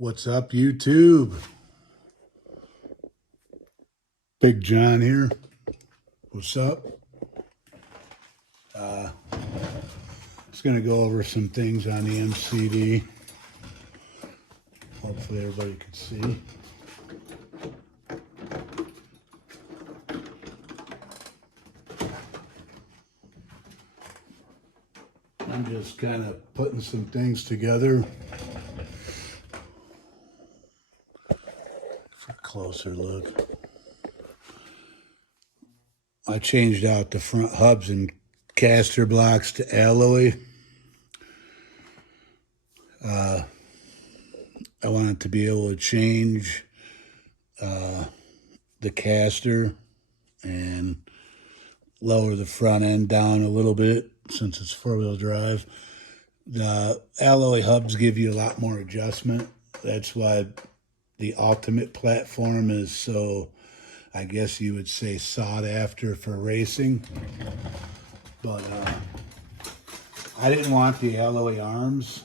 What's up, YouTube? Big John here. What's up? Just going to go over some things on the MCD. Hopefully everybody can see. I'm just kind of putting some things together. For a closer look. I changed out the front hubs and caster blocks to alloy. I wanted to be able to change the caster and lower the front end down a little bit since it's four-wheel drive. The alloy hubs give you a lot more adjustment. That's why the Ultimate platform is so, I guess you would say, sought after for racing. But I didn't want the alloy arms.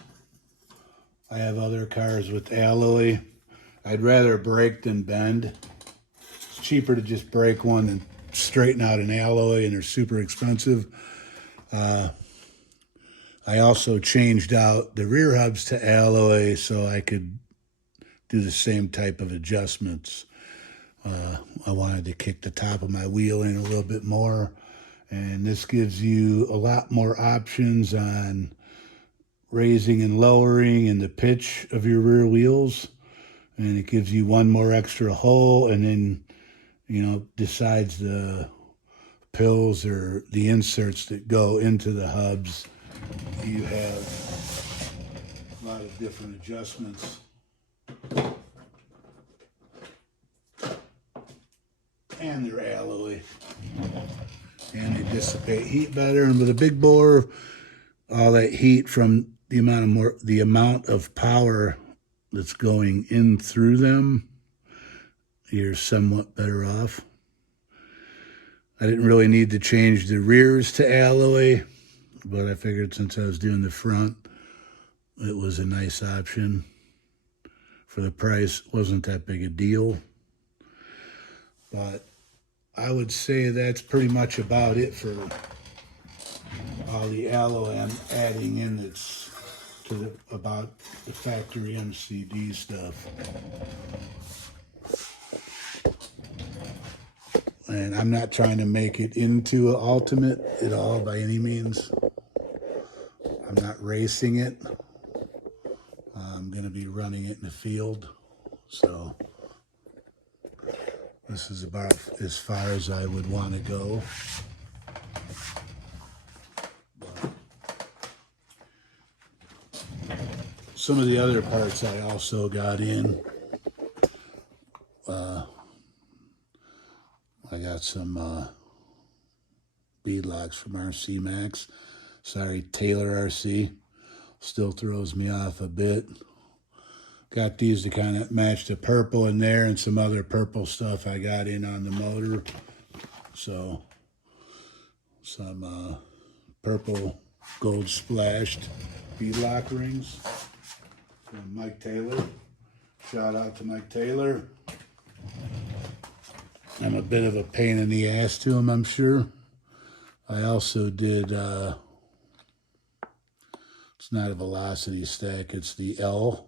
I have other cars with alloy. I'd rather break than bend. It's cheaper to just break one than straighten out an alloy, and they're super expensive. I also changed out the rear hubs to alloy so I could do the same type of adjustments. I wanted to kick the top of my wheel in a little bit more, and this gives you a lot more options on raising and lowering and the pitch of your rear wheels, and it gives you one more extra hole, and then decides the pills or the inserts that go into the hubs. You have a lot of different adjustments. And they're alloy, and they dissipate heat better. And with a big bore, all that heat from the amount of power that's going in through them, you're somewhat better off. I didn't really need to change the rears to alloy, but I figured since I was doing the front, it was a nice option. For the price, wasn't that big a deal. But I would say that's pretty much about it for all the alloy I'm adding in that's about the factory MCD stuff. And I'm not trying to make it into an Ultimate at all by any means. I'm not racing it. I'm going to be running it in the field. So this is about as far as I would want to go. Some of the other parts I also got in. I got some bead locks from RC Max. Sorry, Taylor RC. Still throws me off a bit. Got these to kind of match the purple in there, and some other purple stuff I got in on the motor. So some purple gold splashed bead lock rings from Mike Taylor. Shout out to Mike Taylor. I'm a bit of a pain in the ass to him, I'm sure. I also did, it's not a velocity stack, it's the L.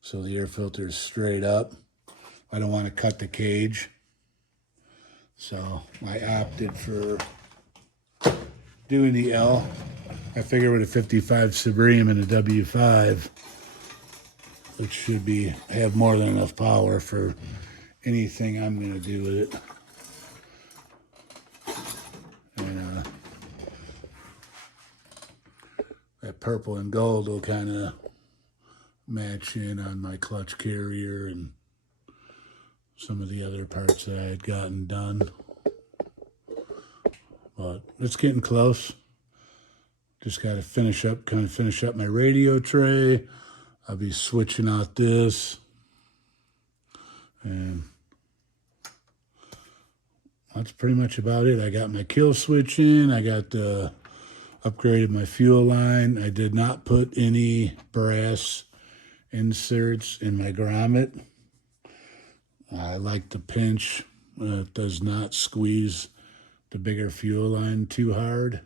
So the air filter is straight up. I don't want to cut the cage. So I opted for doing the L. I figure with a 55 Supreme and a W5, it should have more than enough power for anything I'm going to do with it. And that purple and gold will kind of match in on my clutch carrier and some of the other parts that I had gotten done. But it's getting close. Just got to finish up my radio tray. I'll be switching out this. And that's pretty much about it. I got my kill switch in. I got upgraded my fuel line. I did not put any brass inserts in my grommet. I like to pinch. It does not squeeze the bigger fuel line too hard.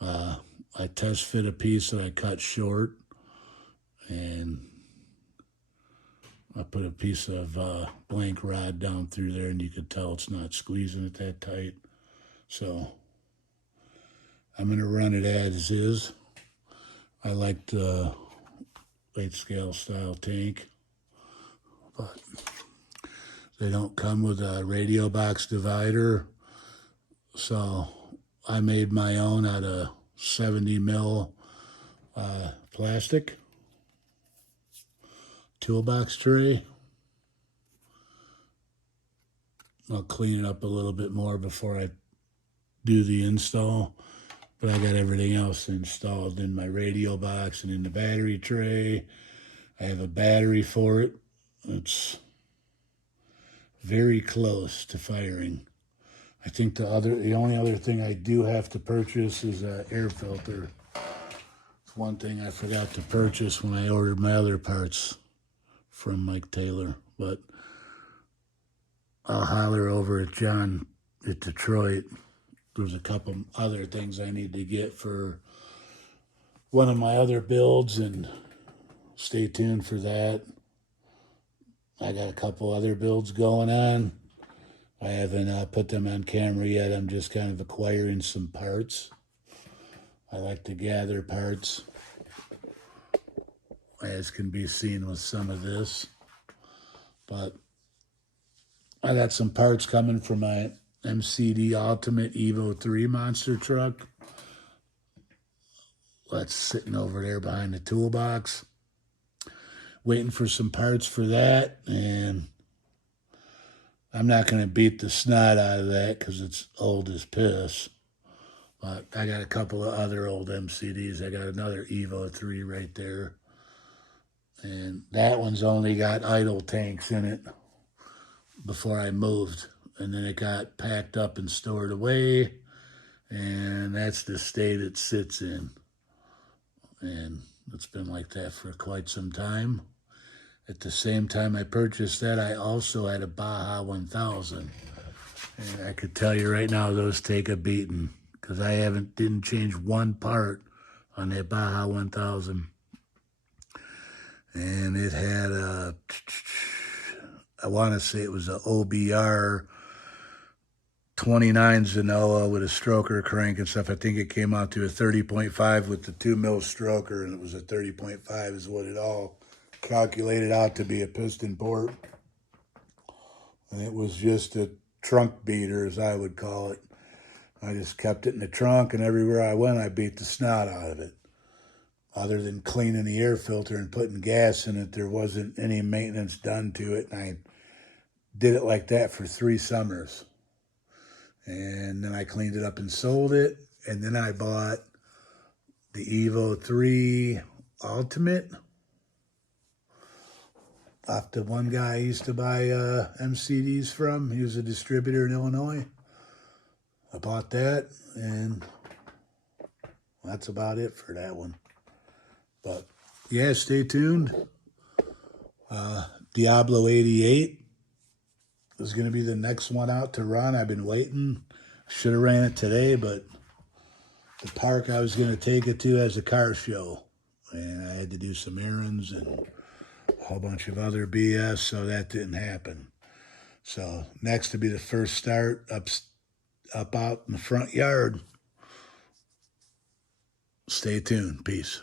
I test fit a piece that I cut short, and I put a piece of blank rod down through there, and you could tell it's not squeezing it that tight. So I'm going to run it as is. I like the 8-scale style tank, but they don't come with a radio box divider. So I made my own out of 70 mil plastic toolbox tray. I'll clean it up a little bit more before I do the install, but I got everything else installed in my radio box and in the battery tray. I have a battery for it. It's very close to firing. I think the only other thing I do have to purchase is an air filter. It's one thing I forgot to purchase when I ordered my other parts from Mike Taylor, but I'll holler over at John at Detroit. There's a couple other things I need to get for one of my other builds, and stay tuned for that. I got a couple other builds going on. I haven't put them on camera yet. I'm just kind of acquiring some parts. I like to gather parts, as can be seen with some of this. But I got some parts coming for my MCD Ultimate Evo 3 monster truck. That's sitting over there behind the toolbox. Waiting for some parts for that, and I'm not going to beat the snot out of that because it's old as piss. But I got a couple of other old MCDs. I got another Evo 3 right there. And that one's only got idle tanks in it before I moved. And then it got packed up and stored away. And that's the state it sits in. And it's been like that for quite some time. At the same time I purchased that, I also had a Baja 1000. And I could tell you right now, those take a beating, because I didn't change one part on that Baja 1000. And it had I want to say it was a OBR 29 Zenoa with a stroker crank and stuff. I think it came out to a 30.5 with the 2 mil stroker, and it was a 30.5 is what it all calculated out to be, a piston port. And it was just a trunk beater, as I would call it. I just kept it in the trunk, and everywhere I went, I beat the snot out of it. Other than cleaning the air filter and putting gas in it, there wasn't any maintenance done to it. And I did it like that for 3 summers. And then I cleaned it up and sold it. And then I bought the Evo 3 Ultimate off the one guy I used to buy MCDs from. He was a distributor in Illinois. I bought that, and that's about it for that one. But yeah, stay tuned. Diablo 88 is going to be the next one out to run. I've been waiting. Should have ran it today, but the park I was going to take it to has a car show, and I had to do some errands and a whole bunch of other BS, so that didn't happen. So next to be the first start up out in the front yard. Stay tuned. Peace.